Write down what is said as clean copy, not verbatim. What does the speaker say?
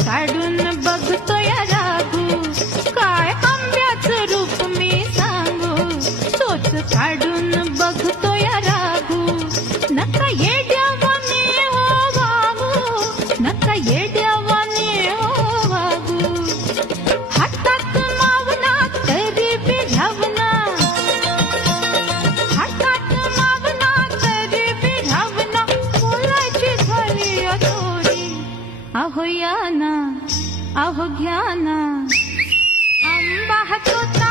काढून बघतोय राघू, काय आंब्याचं रूप मी सांगू. चोच काढून बघतोय राघू, नका येड्यावाने हो वागू, नका येड्यावाने हो वागू. हातात मावना तरी बिघावना, हातात मावना तरी बिघावना, बोलायची झाली अधोरी. अहो या ना, अहो घ्या ना, आंबा हातोच